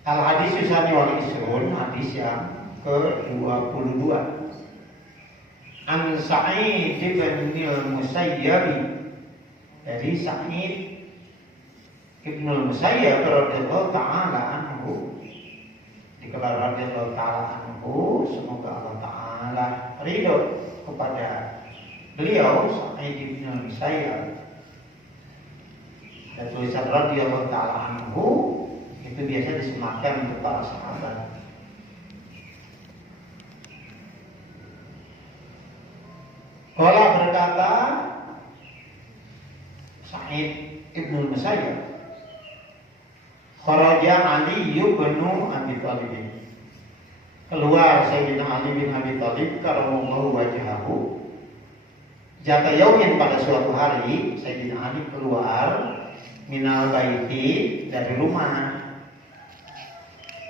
Al-hadis Yusani wal Isrun, hadis yang ke-22. An Sa'id bin al-Musayyab, dari Sa'id bin al-Musayyab radhiyallahu ta'ala anhu, dikelar radhiyallahu ta'ala anhu, semoga Allah ta'ala ridho kepada beliau. Sa'id bin al-Musayyab, dan tulisan radhiyallahu ta'ala anhu itu biasa disematkan untuk para sahabat. Qala berkata Sa'id ibn Musayyab, kharaja Ali bin Abi Thalib, keluar Sayyidina Ali bin Abi Thalib karramallahu wajhahu, jata yaumin, pada suatu hari Sayyidina Ali keluar minal baiti, dari rumah.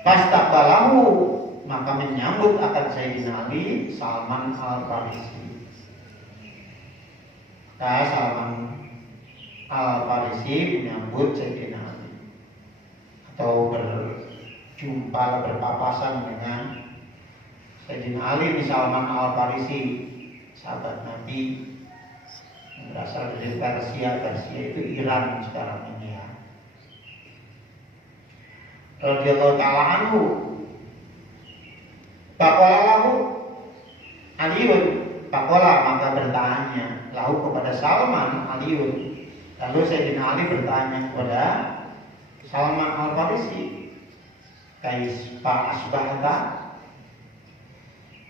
Fastaqbalahu, maka menyambut akan Sayyidina Ali Salman al-Farisi. Salman al-Farisi menyambut Sayyidina Ali, atau berjumpa, berpapasan dengan Sayyidina Ali di Salman al-Farisi, sahabat Nabi berasal dari Persia. Persia itu Iran sekarang ini ya. Radhiyallahu ta'ala anhu. Faqala lahu Aliun, faqala, maka bertanya lahu kepada Salman Aliun. Lalu Sayyidina Ali bertanya kepada Salman al-Farisi, Kaisfa asbahta,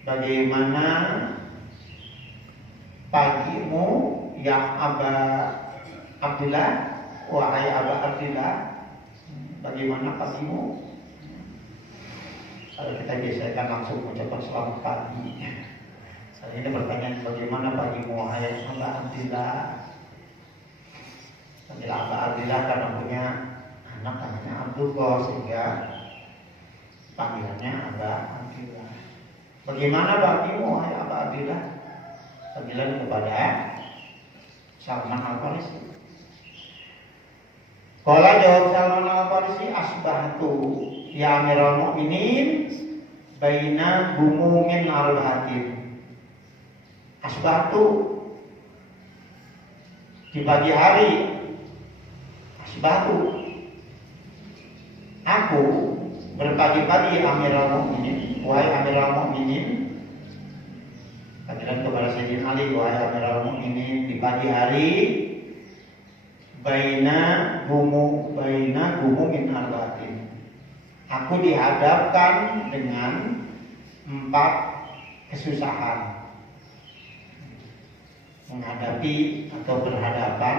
bagaimana pagimu ya Aba Abdillah, wahai Aba Abdillah, bagaimana pagimu? Kalau kita biasakan langsung mengucapkan selamat pagi. Saya ini bertanya, bagaimana pagimu wahai Aba Abdillah? Panggil Aba Abdillah karena punya anak namanya Abdullah, sehingga panggilannya Aba Abdillah. Bagaimana pagimu wahai Aba Abdillah? Panggilan kepada Salman al-Farisi. Qala, jawab Salman al-Farisi, asbahtu ya Amirul Mukminin baina humumin al-hakim. Asbahtu, di pagi hari. Asbahtu, aku berpagi-pagi Amirul Mukminin, wahai Amirul Mukminin. Panggilan kepada Sayyidina Ali, wahai Amirul Mukminin, di pagi hari. Baina humumin al-hakim, aku dihadapkan dengan 4 kesusahan. Menghadapi atau berhadapan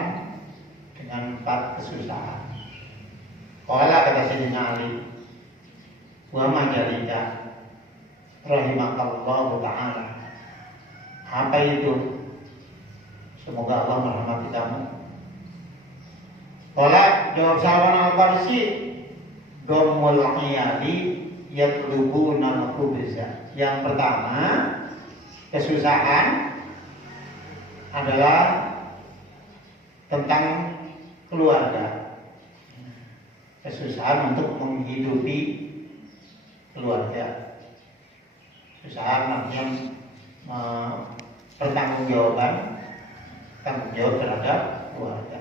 dengan 4 kesusahan. Qala, kata Sayyidina Ali, wa ma jalika rahimakallahu ta'ala. Apa itu? Semoga Allah merahmati kamu. Qala, jawab Salman al-Farisi, dhammul iyali yatlubuna al-khubza. Yang pertama, kesusahan adalah tentang keluarga. Kesusahan untuk menghidupi keluarga. Kesusahan artinya pertanggungjawaban, tanggung jawab terhadap keluarga.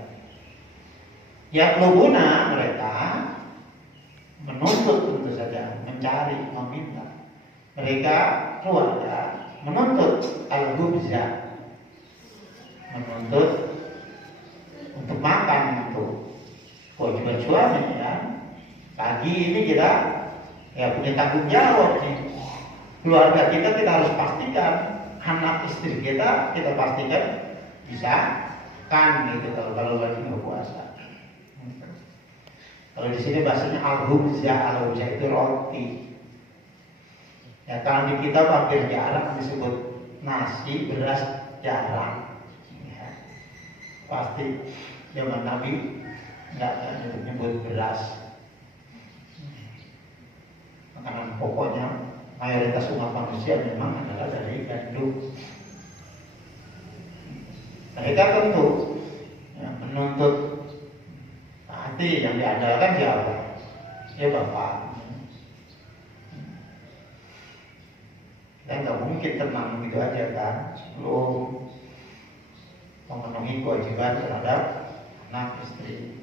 Yatlubuna, mereka menuntut, tentu saja mencari, meminta. Mereka keluarga menuntut al-khubza, menuntut untuk makan, untuk kewajiban suami ya. Pagi ini kita ya punya tanggung jawab nih. Keluarga kita harus pastikan, anak istri kita pastikan bisa kan gitu kalau lagi berpuasa. Kalau di sini bahasanya al-khubza itu roti. Ya, kalau di kita hampir jarang disebut nasi, beras jarang. Ya, pasti zaman Nabi nggak nyebut beras. Makanan pokoknya mayoritas umat manusia memang adalah dari gandum. Mereka tentu ya, menuntut hati yang diandalkan siapa? Ya Bapak. Kita nggak mungkin tenang begitu aja kan, sebelum memenuhi kewajiban terhadap anak istri.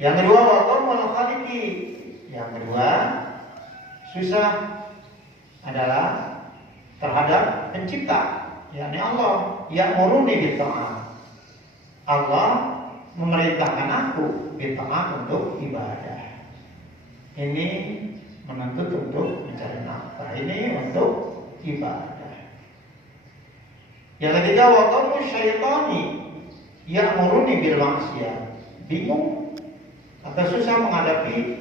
Yang kedua, waqamul khaliqi. Yang kedua, susah adalah terhadap pencipta, yakni Allah. Ya'muruni bil-ta'at. Allah memerintahkan aku bil-ta'at untuk ibadah. Ini menuntut untuk mencari nafkah, ini untuk ibadah. Yang ketiga, waqamul syaitani. Ya'muruni bil-maksiyah. Bingung atau susah menghadapi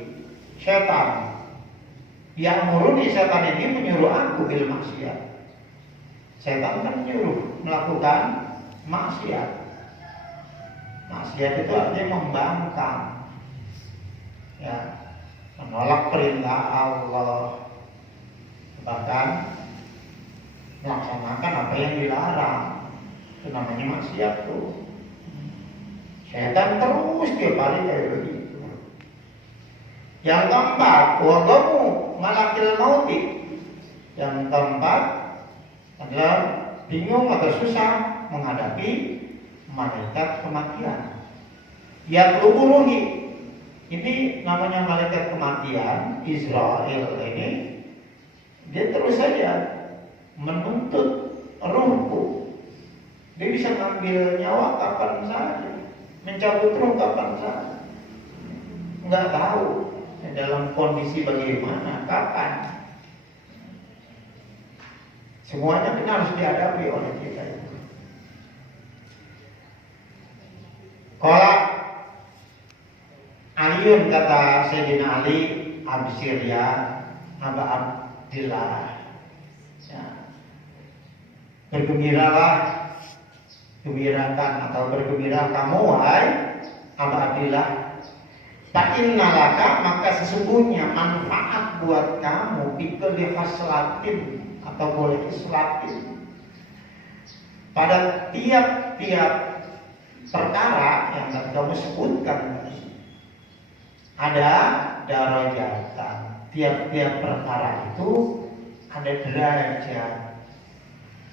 syaitan. Yang muruni syaitan ini menyuruh aku bil maksiat. Syaitan kan menyuruh melakukan maksiat. Maksiat itu artinya membangkang, ya, menolak perintah Allah, bahkan melaksanakan apa yang dilarang. Itu namanya maksiat tuh. Syaitan terus tiap hari kayak begitu. Yang keempat, waqamu malakil mauti. Yang keempat adalah bingung atau susah menghadapi malaikat kematian. Yang luburuhi, ini namanya malaikat kematian, Israel ini, dia terus saja menuntut ruhku. Dia bisa ngambil nyawa kapan saja, mencabut ruh kapan saja. Nggak tahu dalam kondisi bagaimana, kapan. Semuanya kan harus dihadapi oleh kita itu. Kalau Aliun, kata Sayyidina Ali, absir ya Aba Abdillah, ya, bergembiralah, gembirakan atau bergembira kamu wahai Aba Abdillah. Ta'innalaka, maka sesungguhnya manfaat buat kamu bikulli khaslatin atau boleh islatin, pada tiap-tiap perkara yang kamu sebutkan ada darajatan. Tiap-tiap perkara itu ada derajat,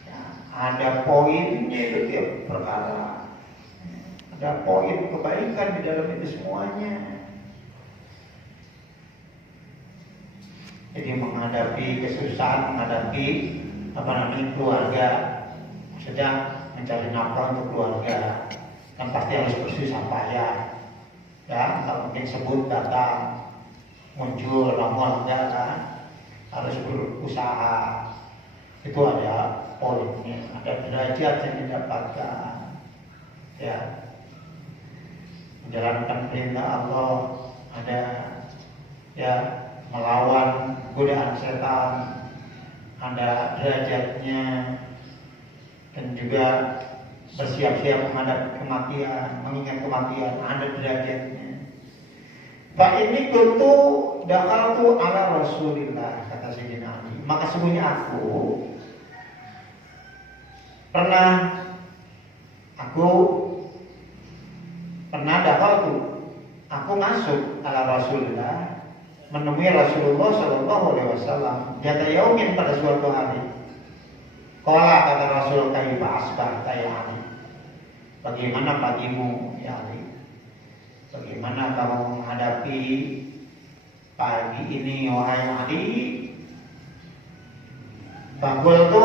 ya, ada poinnya itu tiap perkara, ada poin kebaikan di dalam itu semuanya. Jadi menghadapi kesusahan, menghadapi keluarga, sedang mencari nafkah untuk keluarga, kan pasti harus bersusah payah. Ya, kalau mungkin sebut datang, muncul, nongol enggak kan, harus berusaha. Itu ada poinnya, ada derajat yang didapatkan. Ya, menjalankan perintah Allah, ada ya, melawan godaan setan, ada derajatnya, dan juga bersiap-siap menghadapi kematian, mengingat kematian, ada derajatnya. Pak ini kuntu dakhaltu ala Rasulillah, kata Sayyidina Ali. Maka sesungguhnya aku pernah dakhaltu, aku masuk ala Rasulillah, menemui Rasulullah Shallallahu Alaihi Wasallam. Jata yaumin, pada suatu hari. Qala, kata Rasul, kaifa asbahta ya Ali? Bagaimana pagimu ya Ali? Bagaimana kamu menghadapi pagi ini wahai Ali? Faqultu,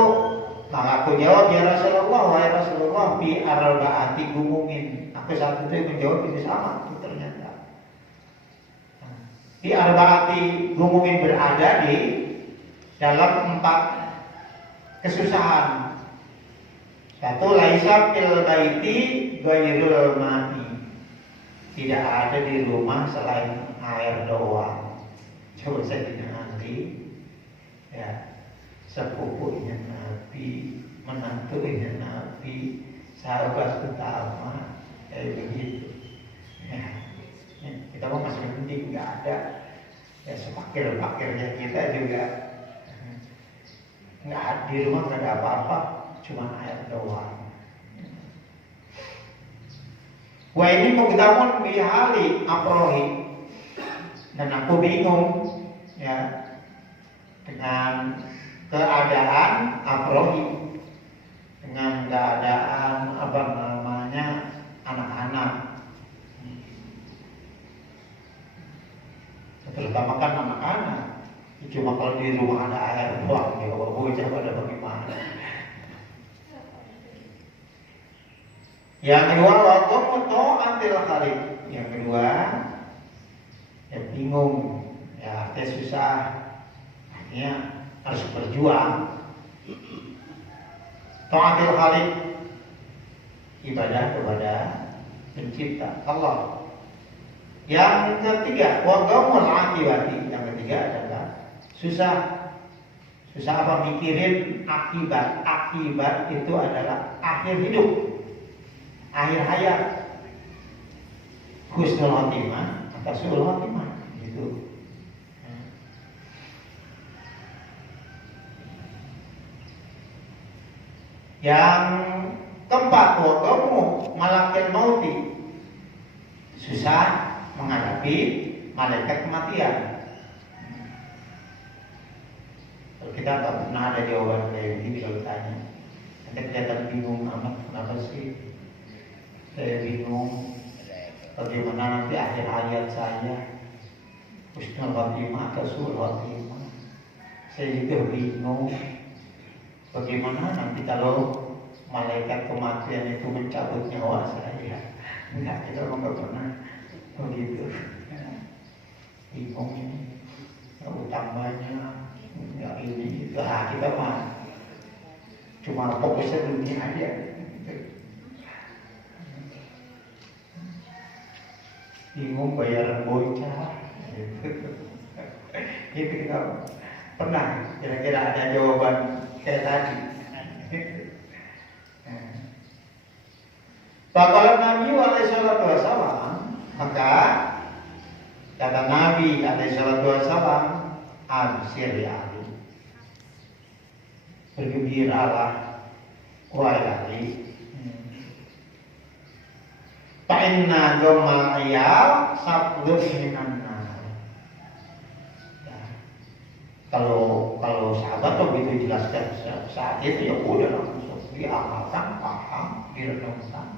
maka aku jawab, ya Rasulullah, wahai Rasulullah, bi arba'ati gumumin. Aku saat itu menjawab ini sama itu ternyata. Di arba'ati gumumin, berada di dalam 4 kesusahan. Satu, laisa fil baiti ghairul ma'i. Tidak ada di rumah selain air doang. Coba saya nanti, ya, sepupunya Nabi, menantunya Nabi, sahabat utama, kayak begitu. Ya, kita mau masih penting nggak ada. Ya, sepakir-pakirnya kita juga nggak ada, di rumah nggak ada apa-apa, cuma air doang. Wah, ini muktamun bihali aprohi, dan aku bingung, ya, dengan keadaan afrohi, dengan keadaan apa namanya anak-anak, terutama kan anak-anak. Cuma kalau di rumah ada air, wah, ya bocah pada bagaimana. Yang kedua, waqamu ta'atil khaliq. Yang kedua, ya bingung, ya artinya susah, artinya harus berjuang. Ta'atil khaliq, ibadah kepada pencipta Allah. Yang ketiga, waqamul akibati. Yang ketiga adalah susah apa, mikirin akibat. Akibat itu adalah akhir hidup, akhir hayat, husnul khotimah atau su'ul khotimah gitu. Yang keempat, waqamu malakil mauti, susah menghadapi malaikat kematian. Kalau kita nggak pernah ada jawaban kayak begini, kalau tanya, kita kelihatan bingung amat. Kenapa sih saya bingung? Bagaimana nanti akhir hayat saya, husnul khotimah atau su'ul khotimah? Saya juga bingung. Bagaimana nanti kalau malaikat kematian itu mencabut nyawa saya? Enggak, kita nggak pernah begitu. Bingung ini, utang banyak, nggak ini itu. Kita mah cuma fokusnya dunia aja. Bingung bayaran bocah. Itu kita pernah kira-kira ada jawaban kayak tadi. Faqala Nabi alaihi salatu wasallam, maka kata Nabi alaihi salatu wasallam, absir ya Ali, bergembiralah wahai Ali, fa inna dhamma iyal sablun minan nar. Kalau sahabat tuh begitu jelaskan saat itu, ya udah langsung diamalkan, paham, direnungkan.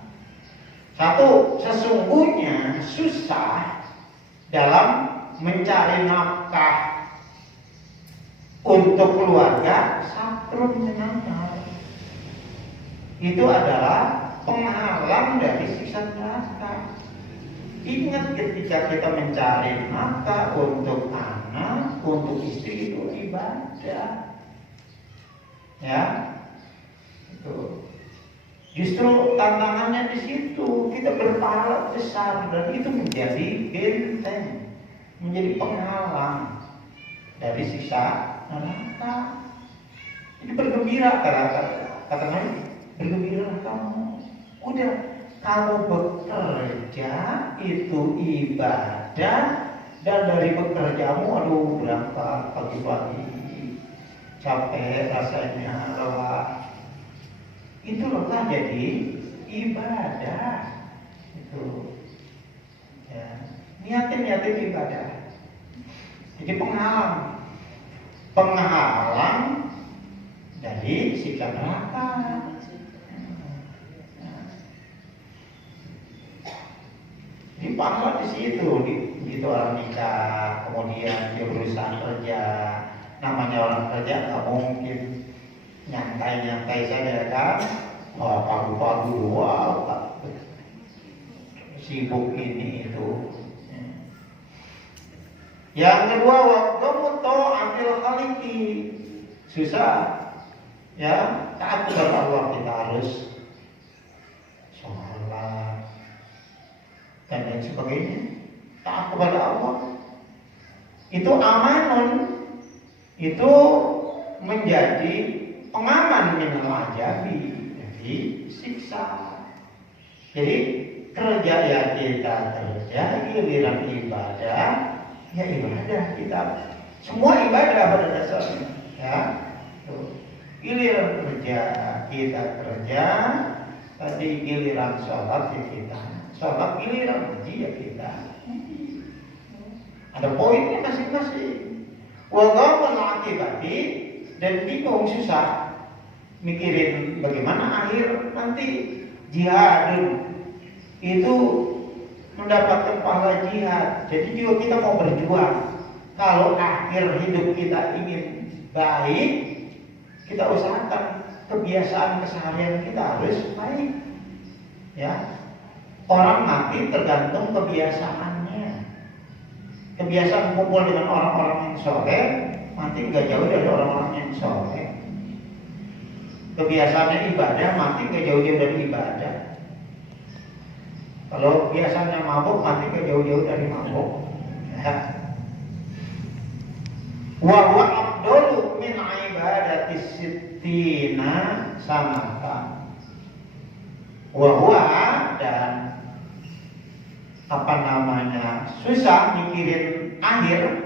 Satu, sesungguhnya susah dalam mencari nafkah untuk keluarga satrun minan nar. Itu adalah penghalang dari siksa neraka. Ingat, ketika kita mencari nafkah untuk anak, untuk istri, itu ibadah. Ya, itu. Justru tantangannya di situ, kita berpahala besar dan itu menjadi benteng, menjadi penghalang dari siksa neraka. Jadi bergembira, kata Nabi, bergembira kamu. Udah, kamu bekerja itu ibadah, dan dari bekerjamu, aduh berangkat pagi-pagi, capek rasanya, lelah. Itu lelah jadi ibadah. Itu ya, niatin ibadah. Jadi penghalang dari siksa neraka. Jadi pahala di situ, gitu orang nikah, kemudian dia berusaha kerja. Namanya orang kerja nggak mungkin nyantai saja kan. Wah, pagi-pagi, wow, sibuk ini itu. Yang kedua, waqamu ta'atil khaliqi, susah ya, taat kepada Allah. Kita harus sholat dan lain sebagainya, taat kepada Allah. Itu amanun, itu menjadi pengaman minal ajabi, jadi siksa. Jadi kerja ya kita kerja, giliran ibadah ya ibadah kita. Semua ibadah pada dasarnya ya. Giliran kerja kita kerja, tadi giliran sholat ya kita sholat, giliran haji ya kita. Ada poinnya masing-masing. Wa ghamul akibati, dan bingung susah mikirin bagaimana akhir nanti. Jihadun itu mendapatkan pahala jihad. Jadi juga kita mau berjuang. Kalau akhir hidup kita ingin baik, kita usahakan kebiasaan keseharian kita harus baik. Ya, orang mati tergantung kebiasaannya. Kebiasaan kumpul dengan orang-orang yang soleh, mati nggak jauh dari orang-orang yang soleh. Kebiasaannya ibadah, mati nggak jauh-jauh dari ibadah. Kalau biasanya mabuk, mati nggak jauh-jauh dari mabuk. Ya. Wa huwa afdalu min ibadati sittina sanatan. Wa huwa, dan apa namanya, susah mikirin akhir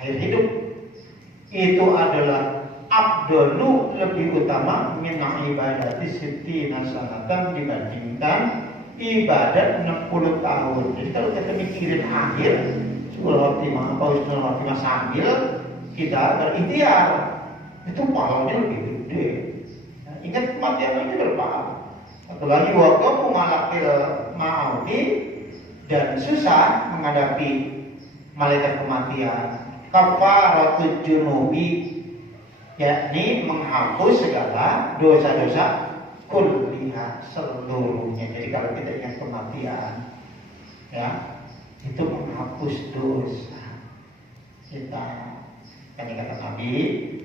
hidup itu adalah afdalu, lebih utama min ibadati sittina sanatan, dibandingkan ibadat 60 tahun. Jadi kalau kita mikirin akhir Sulul Khotimah sambil kita berikhtiar, itu pahalanya lebih gede. Nah, ingat kematian itu berpahala. Apalagi waqafu malakil ma'auti, dan susah menghadapi malaikat kematian. Kafaratul junubi, yakni menghapus segala dosa-dosa kulliha, seluruhnya. Jadi kalau kita ingat kematian, ya, itu menghapus dosa kita. Kan kata Nabi,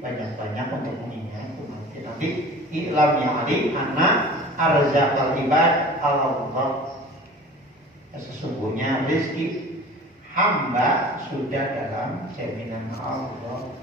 banyak-banyak untuk mengingat kematian. Nanti i'lam ya ali anna arzaqal ibad Allah. Sesungguhnya rezeki hamba sudah dalam jaminan Allah.